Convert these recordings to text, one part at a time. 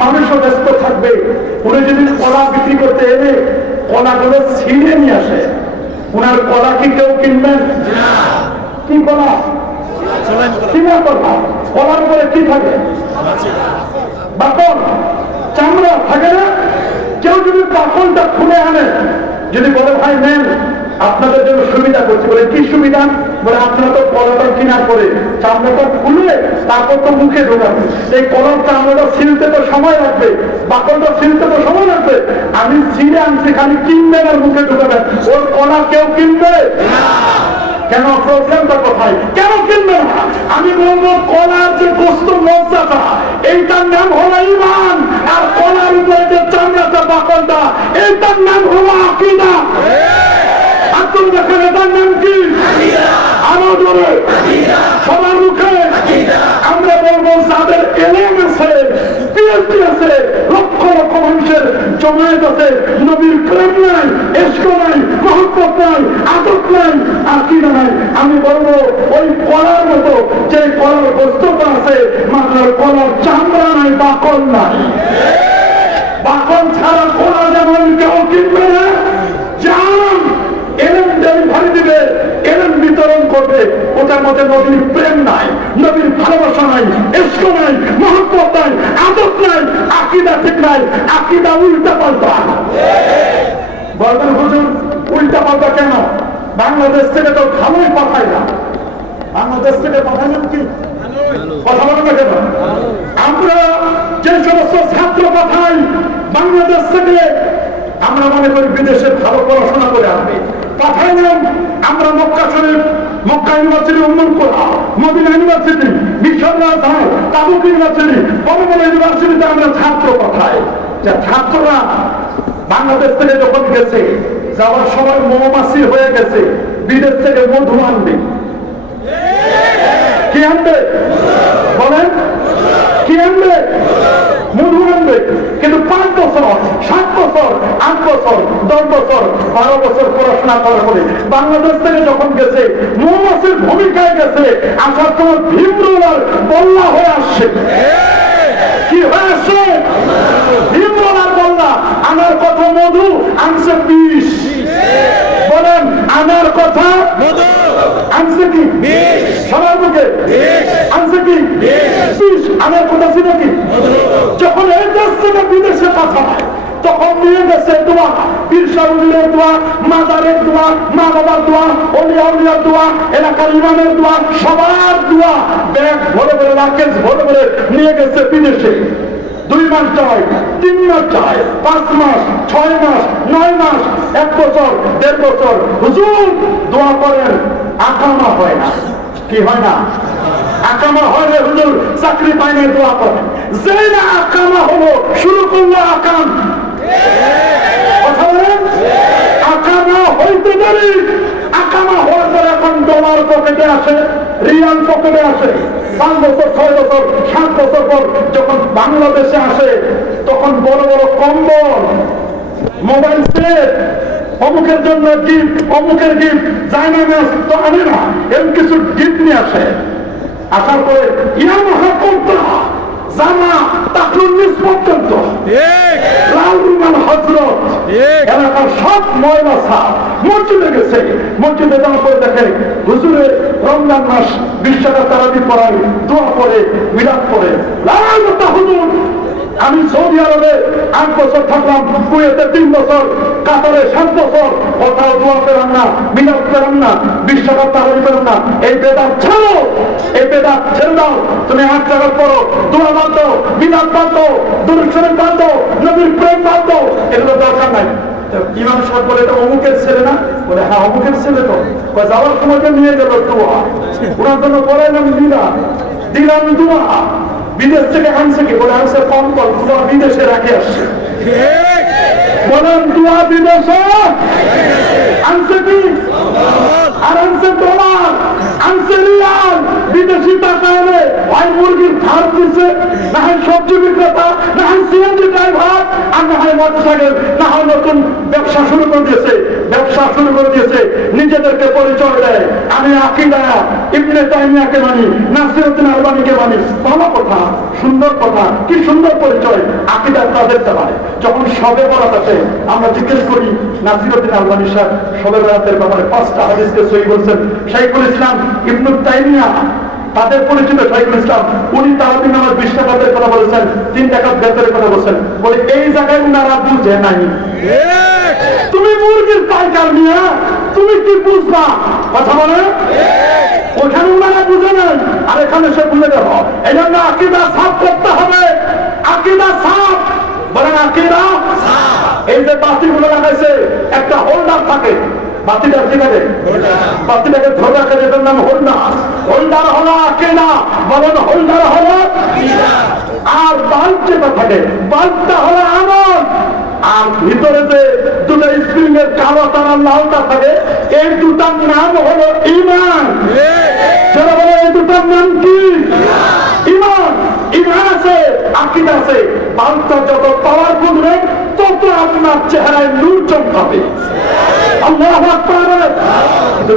মানুষও ব্যস্ত থাকবে। উনি যদি কলা বিক্রি করতে এলে কলাগুলো ছিঁড়ে নিয়ে আসে। ওনার কলা কি কেউ কিনবেন? কি কলা? চিনা কলা। কলার উপরে কি থাকে? বাকল। চামড়া থাকে না? কেউ যদি বাকলটা খুলে আনে, যদি বলে, ভাই, নেন। আপনাদের জন্য সুবিধা করছি বলে, কি সুবিধা? বলে, আপনারা তো কলাটা কিনার করে চামড়াটা খুলে তারপর তো মুখে ঢোকাবে এই কলার চামড়াটা ছিলতে তো সময় লাগবে, বাকলটা ছিলতে তো সময় লাগবে। আমি ছিঁড়ে আনছি, খালি কিনবেন আর মুখে ঢোকাবেন। ওর কলা কেউ কিনবে? কেন প্রবলেমটা কোথায়? কেন কিনবে না? আমি বলব, কলার যে বস্তু মর্যাদা এইটার নাম হলো ইমান আর কলার উপরে যে চামড়াটা, বাকলটা, এইটার নাম হলো আকিদা। দেখেন এটার নাম কি? আরও জোরে সবার মুখে। আমরা বলব যাদের এলেম আছে পিএইচডি আছে লক্ষ লক্ষ মানুষের জমায়েত আছে নবীর প্রেম নাই এস্ক নাই মহব্বত নাই আদত নাই আকিদা নাই। আমি বলব ওই কলার মতো যে কলার বস্তুটা আছে মাত্র কলার চামড়া নাই বাকল নাই। বাকল ছাড়া কলা যেমন কেউ কিনবে না। বিতরণ করবে, ওটার মধ্যে নবীর প্রেম নাই, নবীর ভালোবাসা নাই এস্ক নাই, মহব্বত নাই আদত নাই, আকিদা ঠিক নাই, আকিদা উল্টা পাল্টা বলবেন, হুজুর উল্টা পাল্টা কেন? বাংলাদেশ থেকে তো ভালোই পাঠায় না বাংলাদেশ থেকে পাঠালেন কি? কথা বলেন না কেন? আমরা যে সমস্ত ছাত্র পাঠাই, বাংলাদেশ থেকে আমরা মনে করি বিদেশে ভালো পড়াশোনা করে আসবে। পাঠাইলাম আমরা মক্কা শরীফ, মক্কা ইউনিভার্সিটি উন্নয়ন করা Medina university Biswanath Tabuk university বড় ইউনিভার্সিটিতে আমরা ছাত্র পাঠাই। যে ছাত্ররা বাংলাদেশ থেকে যখন গেছে, যাওয়ার সময় মৌমাছি হয়ে গেছে, বিদেশ থেকে মধু আনবে। কি আনবে? বলেন। কি আনবে? মধু আনবে। কিন্তু পাঁচ বছর সাত বছর আট বছর দশ বছর বারো বছর পড়াশোনা করার পরে বাংলাদেশ থেকে যখন গেছে মৌমাছির ভূমিকায় গেছে আসার সময় ভীমরুলার বল্লা হয়ে আসছে। কি হয়ে আসছে ভীমরুলার বল্লা আনার কথা মধু আনছে বিষ। বলেন আনার কথা আনছে কি? সবার মুখে আনছে কি? আনার কথা ছিল কি? যখন এই দেশ থেকে বিদেশে পাঠায় তখন নিয়ে গেছে দোয়া। বীরসাউলের দোয়া, মাদারের দোয়া মা বাবার দোয়া অলিয়া উলিয়ার দোয়া, এলাকার ইমানের দোয়া, সবার দোয়া। ব্যাগ ভরে ভরে, রাকেশ ভরে ভরে নিয়ে গেছে বিদেশে। দুই মাস যায়, তিন মাস যায়, পাঁচ মাস, ছয় মাস, নয় মাস, এক বছর, দেড় বছর। হুজুর, দোয়া করেন, আকামা হয় না। কি হয় না? আকামা হয় না, হুজুর, চাকরি পায় না, দোয়া করেন। যে না আকামা হলো, শুরু করল আকাম। আকামা হইতে এখন ডলার পকেটে আসে, রিয়াল পকেটে পর যখন বাংলাদেশে আসে, তখন বড় বড় কম্বল, মোবাইল সেট, অমুকের জন্য গিফট অমুকের গিফট জায়নামাজ তো আনে না, এরকম কিছু গিফট নিয়ে আসে। আসার পরে, ইয়া মহাকর্তা! জামা তাকুর নিজ পর্যন্ত লাল রুমাল হজরত। এলাকার সব ময়লা সাপ মসজিদে গেছে। মসজিদে যাওয়ার পরে দেখে হুজুরের রমজান মাস বিশ্বটা তারাবি পড়ায় দোয়া করে মিলাদ করে লাল হুজুর আমি সৌদি আরবে আট বছর থাকলাম, কুয়েতে তিন বছর, কাতারে সাত বছর। কোথাও দোয়া পেলাম না, মিলাদ পেলাম না, বিশ্বকাপ তারাবি পেলাম না। এই বেদাত ছাড়ো, এই বেদাত ছেড়ে দাও। তুমি আট জায়গা পড়ো দোয়া বাদ দাও, মিলাদ বাদ দাও দুরুৎসরের বাদ প্রেম বাদ এগুলো দরকার নাই। ইমাম সাহেব বলে, এটা অমুকের ছেলে না? বলে হ্যাঁ অমুকের ছেলে তো। যাওয়ার সময় নিয়ে গেল দোয়া। ওনার জন্য পড়াইলাম দিলাম দিলাম দোয়া। বিদেশ থেকে আনছে কি? বলে আনছে কম কল দোয়া বিদেশে রাখে আসছে। বলেন তুয়া বিদেশে। আনছে কি? আর আনছে ডলার হয় মুরগির ফার্ম দিছে না হয় সবজি বিক্রেতা, না হয় সিএনজি ড্রাইভার, আর না হয় মোটরসাইকেল, না হয় নতুন ব্যবসা শুরু করে দিয়েছে, ব্যবসা শুরু করে দিয়েছে, নিজেদেরকে পরিচয় দেয়। আমি আকিদা, ইবনে তাইমিয়াকে মানি নাসিরউদ্দিন আলবানিকে মানি। ভালো কথা, সুন্দর কথা, কি সুন্দর পরিচয়, আকিদা তাদেরটা পারে। যখন সবে বরাত আছে আমরা জিজ্ঞেস করি নাসিরউদ্দিন আলবানি সাহেব, সবে ব্যাপারে পাঁচটা হাদিসকে সই বলছেন শাইখুল ইসলাম ইবনু তাইমিয়া তাদের পরিচিত শাইখুল ইসলাম উনি তারাবিন নামাজ বিশ্বকাপের কথা বলেছেন তিন টাকা বেতনের কথা বলছেন। বলে এই জায়গায় উনারা বুঝে নাই। তুমি মুরগির পাইকার নিয়ে তুমি কি বুঝবা? কথা বলে? ওখানে উনারা বুঝে নাই। আর এখানে সে বুঝে দেব এই জন্য আকিদা সাফ করতে হবে। আকিদা সাফ। বলেন আকিদা এই যে বাতিগুলো লাগাইছে একটা হোল্ডার থাকে। বাতিটা কি থাকে? বাতিটাকে ধরে রাখে যেটার নাম হোল্ডার। বলেন হোল্ডার হলো আর বাল্ব যেটা থাকে। বাল্বটা হলো আমল আর ভিতরে যে দুটো স্প্রিং এর কালো তারা লালটা থাকে এই দুটার নাম হলো ইমান। সেটা বলে এই দুটার নাম কি? ইমান আছে, আকিদ আছে বাল্বটা যত পাওয়ার করবে তত আপনার চেহারায় নূর চমকাবে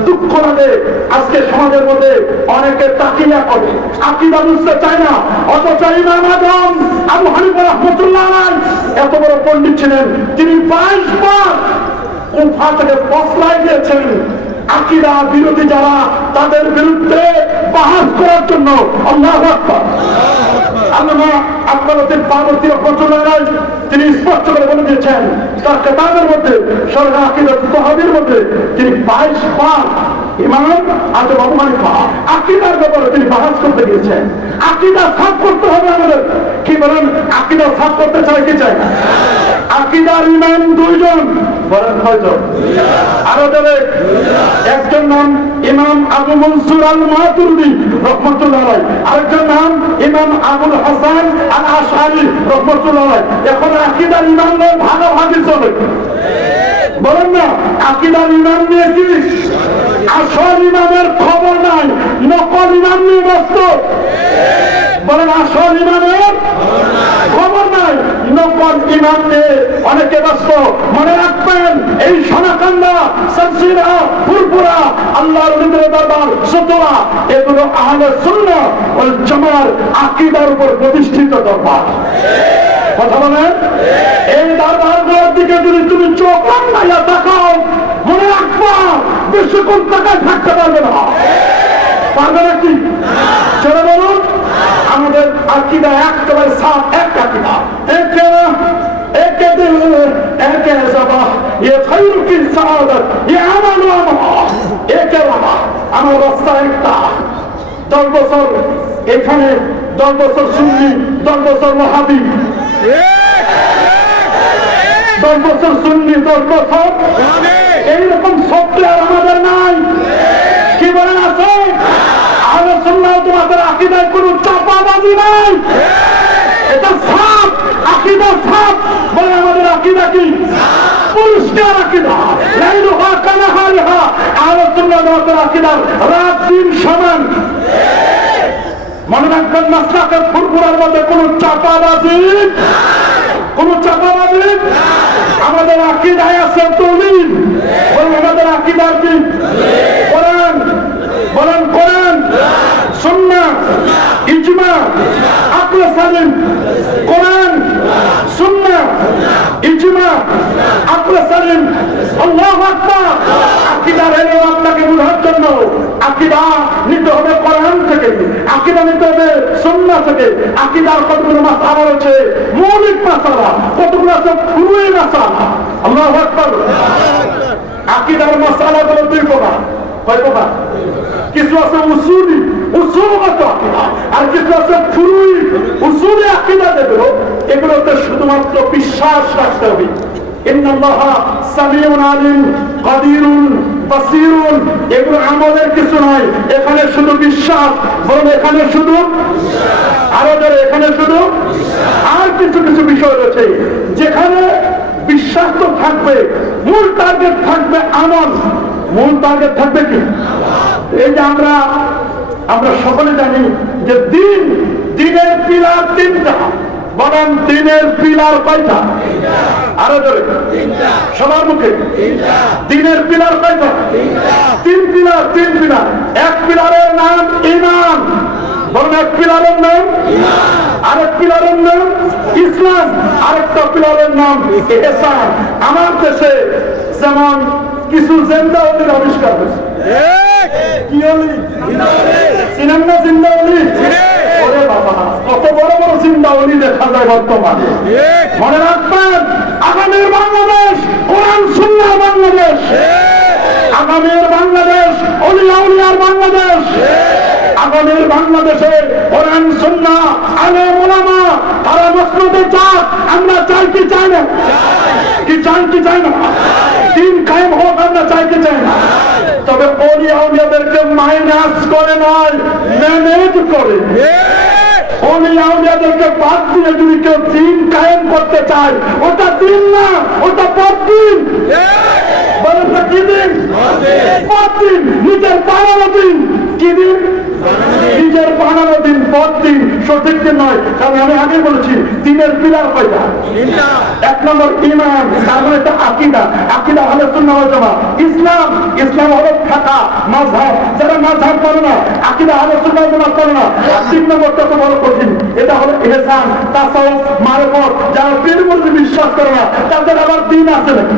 দুঃখ লাগে, আজকে সমাজের মধ্যে অনেকে তাকিয়া করে। আকিদা বুঝতে চায় না, অথচ ইমাম আজম আবু হানিফা রহমতুল্লাহ এত বড় পণ্ডিত ছিলেন। তিনি বাইশ বার কুফা থেকে পসলাই দিয়েছেন। আকিদা, বিরোধী যারা তাদের বিরুদ্ধে বাহাস করার জন্য তিনি স্পষ্ট করে বলে দিয়েছেন, তার কেতাবের মধ্যে সরকার তহাবির মধ্যে তিনি বাইশ বার ইমাম বাবু হানিফা আকিদার ব্যাপারে তিনি বাহাস করতে গিয়েছেন। আকিদা সাফ করতে হবে আমাদের। কি বলেন? আকিদা সাফ করতে চাই কি চাই আকিদার ইমাম দুইজন, বলেন কয়জন? আরও যাবে একজন নাম ইমাম আবু মনসুর আল মাতুরদি রহমতুল্লাহ আরেকজন নাম ইমাম আবুল হাসান আল আশারি রহমতুল্লাহ এখন আকিদার ইমামদের ভাগাভাগি চলে বলেন না, আকিদার ইমাম নিয়ে কি? আসল ইমামের খবর নাই, নকল ইমাম নিয়ে ব্যস্ত। বলেন আসল ইমামের খবর নাই। নকল মনে এই উপর প্রতিষ্ঠিত দরবার। কথা বলেন? এই দরবারগুলোর দিকে যদি তুমি চোখ রাখাইয়া তাকাও, মনে রাখবা, বেশিক্ষণ টাকায় থাকতে পারবে না। পারবে না কি চলে বলুন। আমাদের আকিদা একেবারে সাফ এক আকিদা। একে একে দিল একে জবাহ এ ইয়ে খৈরুকিল সাআদাত ইয়ে এ আমাল আমাল একে বাবা আমার রাস্তা একটা। দশ বছর এখানে দশ বছর সুন্নি দশ বছর ওয়াহাবি দশ বছর সুন্নি দশ বছর। এইরকম সফটওয়্যার আমাদের নাই। আলোচনা তোমাদের আকিদায় কোনো চাপাবাজি নাই। এটা সাপ আকিদা সাপ বলে আমাদের আকিদা কি? পরিষ্কার আকিদা। লাইলুহা কানাহারিহা। আলোচনা তোমাদের আকিদার রাত দিন সমান। মনে রাখবেন, মাসলাকের ফুরফুরার মধ্যে কোনো চাপাবাজি কোন চাপাবাজি আমাদের আকিদায় আছে আমাদের আকিদার কি? বলেন বলেন। ইজমা আকলে সালিম, কোরআন সুন্না ইজমা, আকলে সালিম, আল্লাহু আকবার। আকিদার এলো আপনাকে বোঝার জন্য, আকিদা নিতে হবে কোরআন থেকে, আকিদা নিতে হবে সুন্না থেকে। আকিদার কতগুলো মাসালা রয়েছে? মৌলিক মাসালা, কতগুলো আছে? ফুরুই মাসালা। আল্লাহু আকবার। আকিদার মাসালা গুলো দুই প্রকার কিছু আছে উসুলি আর কিছু আছে ফুরুই আকিদা এগুলোতে শুধুমাত্র বিশ্বাস রাখতে হবে। এখানে শুধু বিশ্বাস। বরং এখানে শুধু আরও এখানে শুধু আর কিছু কিছু বিষয় রয়েছে। যেখানে বিশ্বাস তো থাকবে, মূল টার্গেট থাকবে আমল। মূল টার্গেট থাকবে কি? এই যে আমরা আমরা সকলে জানি যে দিন, দিনের পিলার তিনটা। বনাম দিনের পিলার কয়টা? আরও ধরে সবার মুখে। দিনের পিলার কয়টা? তিন পিলার তিন পিলার এক পিলারের নাম ইমান। বরং এক পিলারের নাম আরেক পিলারের নাম ইসলাম। আরেকটা পিলারের নাম এহসান। আমার দেশে যেমন কিছু জেন্দা অলির আবিষ্কার হয়েছে। কি অলি চিনেন না জিন্দা অলি ওরে বাবা কত বড় বড় অলি দেখা যায় বর্তমানে। মনে রাখবেন আগামীর বাংলাদেশ কোরআন সুন্নাহ বাংলাদেশ। আগামীর বাংলাদেশ অলিয়া উলিয়ার বাংলাদেশ। আগামীর বাংলাদেশে কোরআন সুন্না আলে মোলামা তারা মসনদে চাক আমরা চাই কি চাই না? কি চাই কি চাই না? দিন কায়েম হোক আমরা চাই কি চাই না। তবে অলিয়া উলিয়াদেরকে মাইনাস করে নয় ম্যানেজ করে। অলিয়া উলিয়াদেরকে বাদ যদি কেউ দিন কায়েম করতে চায়, ওটা দিন না, ওটা পর দিন। কি দিন? দিন। নিজের বানানো দিন। কি দিন? নিজের বানানো দিন পর দিন সঠিক দিন নয়। কারণ আমি আগে বলেছি দিনের পিলার কয়টা এক নম্বর ইমান তার মানে এটা আকিদা। আকিদা হলো সুন্নাহ ওয়াল জামা ইসলাম ইসলাম হলো থাকা মাযহাব। যারা মাযহাব করে না আকিদা হলো সুন্নাহ ওয়াল জামা করে না। তিন নম্বরটা তো বড় কঠিন এটা হলো ইহসান তাসাউফ মারফত। যারা পীর বিশ্বাস করে না তাদের আবার দিন আছে নাকি?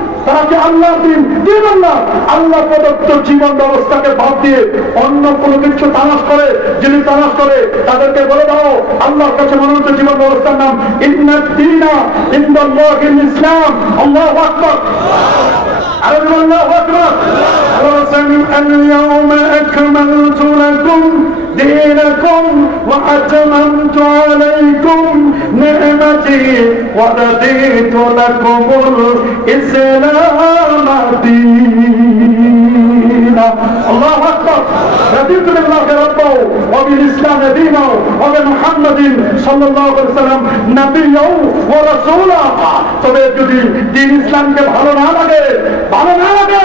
তাকে আল্লাহ দিন দিন আল্লাহ। আল্লাহ প্রদত্ত জীবন ব্যবস্থাকে ভাব দিয়ে অন্য কোনো কিছু তালাশ করে, যিনি তালাশ করে, তাদেরকে বলে দাও, আল্লাহর কাছে মনোনীত জীবন ব্যবস্থার নাম ইন্দিনা ইন্দাল্লাহিল ইসলাম। আল্লাহু আকবার। আরে আল্লাহু আকবার। আল্লাহু আকবার আল্লাহু আকবার دينكم وأتممت عليكم نعمتي ورضيت لكم الإسلام دينا الله أكبر رضيت بالله ربا وبالإسلام دينا وبمحمد صلى الله عليه وسلم نبيا ورسولا তবে যদি দিন ইসলামকে ভালো না লাগে ভালো না লাগে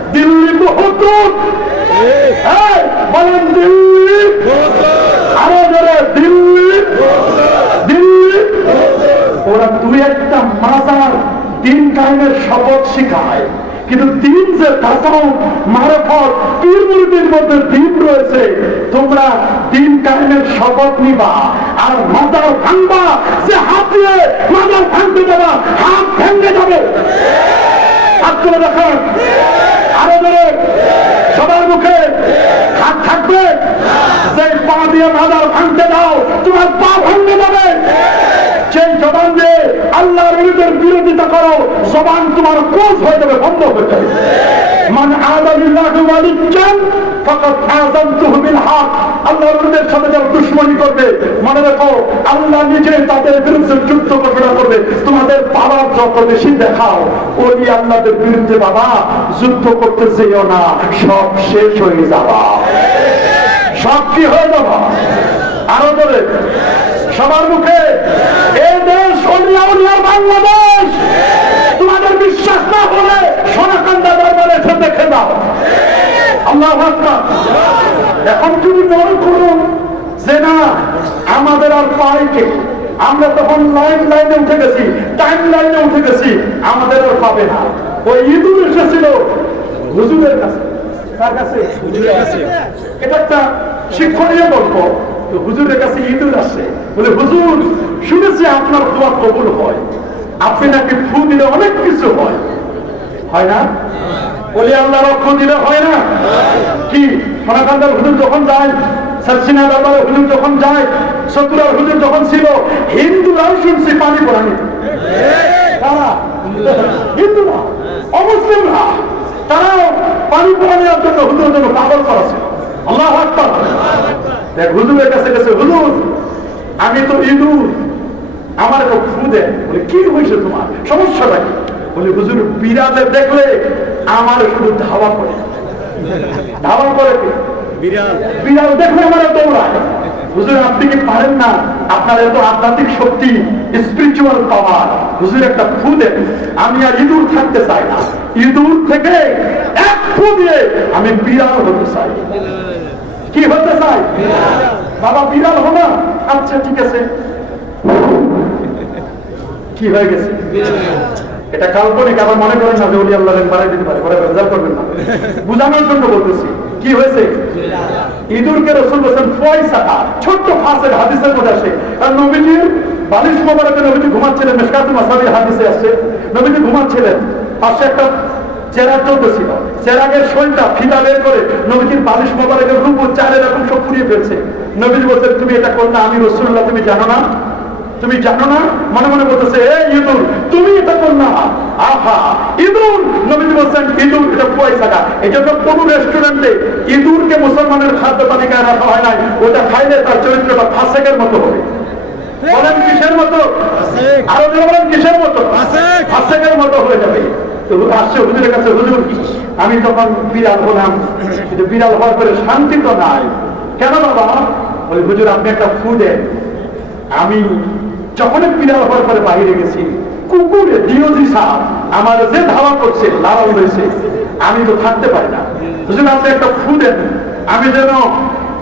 দিল্লি বহুত দূর বলেন দিল্লি। আরও জোরে, দিল্লি। দিল্লি। ওরা দুই একটা মাজার, দিন কায়েমের শপথ শিখায়। কিন্তু দিন যে তাসাও মারফত পীর মুরিদের মধ্যে দিন রয়েছে। তোমরা দিন কায়েমের শপথ নিবা, আর মাজার ভাঙবা, যে হাত দিয়ে মাজার ভাঙতে যাবা, হাত ভেঙে যাবে। হাত আরও ধরে সবার মুখে হাত থাকবে। যে পা দিয়ে বাজার ভাঙতে দাও তোমার পা ভাঙতে যাবে। সেই জবান দিয়ে আল্লাহর বিরুদ্ধের বিরোধিতা করো, জবান তোমার কোষ হয়ে যাবে, বন্ধ হয়ে যাবে। মানে আদালিল্লাহ বিল করবে, মনে আল্লাহ তাদের বিরুদ্ধে যুদ্ধ করবে। তোমাদের বেশি দেখাও। আল্লাহদের বিরুদ্ধে, বাবা, যুদ্ধ করতে না, সব শেষ হয়ে যাবা সব কি হয়ে যাবা আরও ধরে সবার মুখে এই দেশ অলিয়া বাংলাদেশ। তোমাদের বিশ্বাস না হলে সোনাকান্দা দরবারে এসে দেখে দাও আল্লাহ এখন তুমি মনে করুন যে না আমাদের আর পাই কে? আমরা তখন লাইন লাইনে উঠে গেছি টাইম লাইনে উঠে গেছি আমাদের আর পাবে না। ওই ইঁদুর এসেছিল হুজুরের কাছে? হুজুরের কাছে। এটা একটা শিক্ষণীয় গল্প। তো হুজুরের কাছে ইঁদুর আসে। বলে, হুজুর, শুনেছি আপনার দোয়া কবুল হয়। আপনি নাকি ফু দিলে অনেক কিছু হয়। হয় না? বলি আল্লাহ রক্ষ দিলে হয় না। কি? সোনাকান্দার হুজুর যখন যায় হুজুর যখন যায় সতুরার হুজুর যখন ছিল হিন্দুরাও শুনছি, পানি পড়ানি। তারা হিন্দুরা অমুসলিমরা তারাও পানি পড়া নেওয়ার জন্য হুজুরের জন্য পাগল করা ছিল। আল্লাহ আকবার। দেখ হুজুরের কাছে গেছে হুজুর আমি তো ইঁদুর। আমার একটা ফু দেন বলে কি হয়েছে তোমার? সমস্যাটা কি? বলে হুজুর বিড়ালে দেখলে আমার শুধু ধাওয়া করে। ধাওয়া করে কি? বিড়াল। বিড়াল দেখলে আমার দৌড়ায়। হুজুর আপনি কি পারেন না? আপনার এত আধ্যাত্মিক শক্তি স্পিরিচুয়াল পাওয়ার হুজুর একটা ফু দেন। আমি আর ইঁদুর থাকতে চাই না। ইঁদুর থেকে এক ফু দিয়ে আমি বিড়াল হতে চাই। কি হতে চাই? বাবা বিড়াল হলো আচ্ছা ঠিক আছে। কি হয়ে গেছে? এটা কাল্পনিক, আবার মনে করেন না যে উনি আল্লাহ বাড়াই দিতে পারে। পরে রেজাল্ট করবেন না। বুঝানোর জন্য বলতেছি, কি হয়েছে? ইঁদুরকে রসুল বলছেন পয়সাটা ছোট্ট ফাঁসের হাদিসের মধ্যে আসে। কারণ নবীজির বালিশ মোবারকে নবীজি ঘুমাচ্ছিলেন, মেশকাতুল মাসাবির হাদিসে আসছে নবীজি ঘুমাচ্ছিলেন। পাশে একটা চেরাগ চলতেছিল। চেরাগের শৈলটা ফিতা বের করে নবীজির বালিশ মোবারকের রূপ চার এরকম সব পুড়িয়ে ফেলছে। নবীজি বলছেন তুমি এটা করলে আমি রসুল্লাহ তুমি জানো না? তুমি জানো না? মনে মনে বলতেছে এ ইঁদুর তুমি এটা কর না। আহা ইঁদুর! নবীজি বলছেন ইঁদুর এটা পয়সাটা এই জন্য কোন রেস্টুরেন্টে ইঁদুরকে মুসলমানের খাদ্য তালিকায় রাখা হয় নাই। ওটা খাইলে তার চরিত্রটা ফাসেকের মতো হবে। বলেন কিসের মতো। আরও বলেন কিসের মতো? ফাসেক। ফাসেকের মতো হয়ে যাবে। আমি তখন বিড়াল হলাম। কিন্তু বিড়াল হওয়ার পরে শান্তি তো নাই। কেন বাবা? বলে, হুজুর, আপনি একটা ফু দেন। আমি যখন বিড়াল হওয়ার পরে বাইরে গেছি, কুকুরে ডিওজি সাপ, আমার যে ধাওয়া করছে লাড়াল হয়েছে আমি তো থাকতে পারি না। হুজুর, আপনি একটা ফু দেন। আমি যেন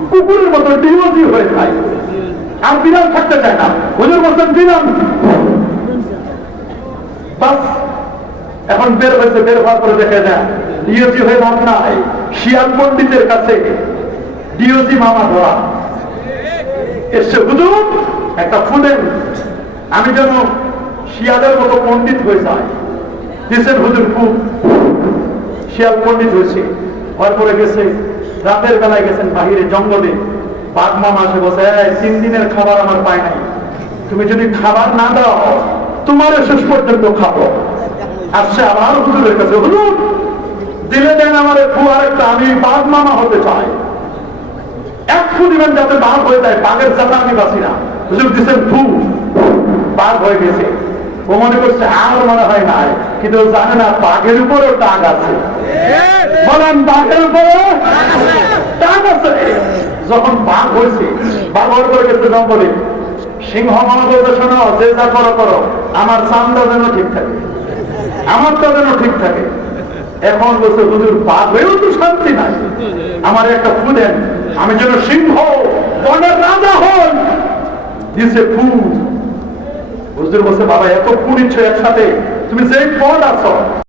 কুকুরের মতো ডিওজি হয়ে যাই। আর বিড়াল থাকতে চায় না। হুজুর বলছেন দিলাম বাস এখন বের হয়েছে, বের হওয়ার পরে দেখে না ডিওজি হয়ে লাভ শিয়াল পন্ডিতের কাছে ডিওজি মামা ধরা। এসছে, হুজুর, একটা ফুলেন আমি যেন শিয়ালের মতো পন্ডিত হয়ে যাই। দিচ্ছেন হুজুর খুব শিয়াল পণ্ডিত হয়েছে। হওয়ার পরে গেছে, রাতের বেলায় গেছেন বাহিরে জঙ্গলে। বাঘ মামা আসে বসে তিন দিনের খাবার আমার পায় নাই। তুমি যদি খাবার না দাও তোমার শেষ পর্যন্ত খাব। আসছে আবার হুজুরের কাছে, হুজুর, দিলে দেন আমার ফু আরেকটা, আমি বাঘ মামা হতে চাই। এক দিবেন যাতে বাঘ হয়ে যায় বাঘের জাতা আমি বাঁচি না। হুজুর দিচ্ছেন ফু বাঘ হয়ে গেছে। ও মনে করছে, আর মনে হয় না কিন্তু জানে না, বাঘের উপরেও টাক আছে। বলেন, বাঘের উপরে টাক আছে। যখন বাঘ হয়েছে, বাঘ হওয়ার পরে গেছে জঙ্গলে, সিংহ মনে বলতে শোনো, যে যা করো করো, আমার চামড়া যেন ঠিক থাকে। আমারটা যেন ঠিক থাকে। এখন বলছে হুজুর পা হয়েও তো শান্তি নাই। আমার একটা ফু দেন আমি যেন সিংহ রাজা হন দিছে ফু হুজুর বলছে, বাবা, এত ফু নিচ্ছ একসাথে, তুমি যে পদ আছো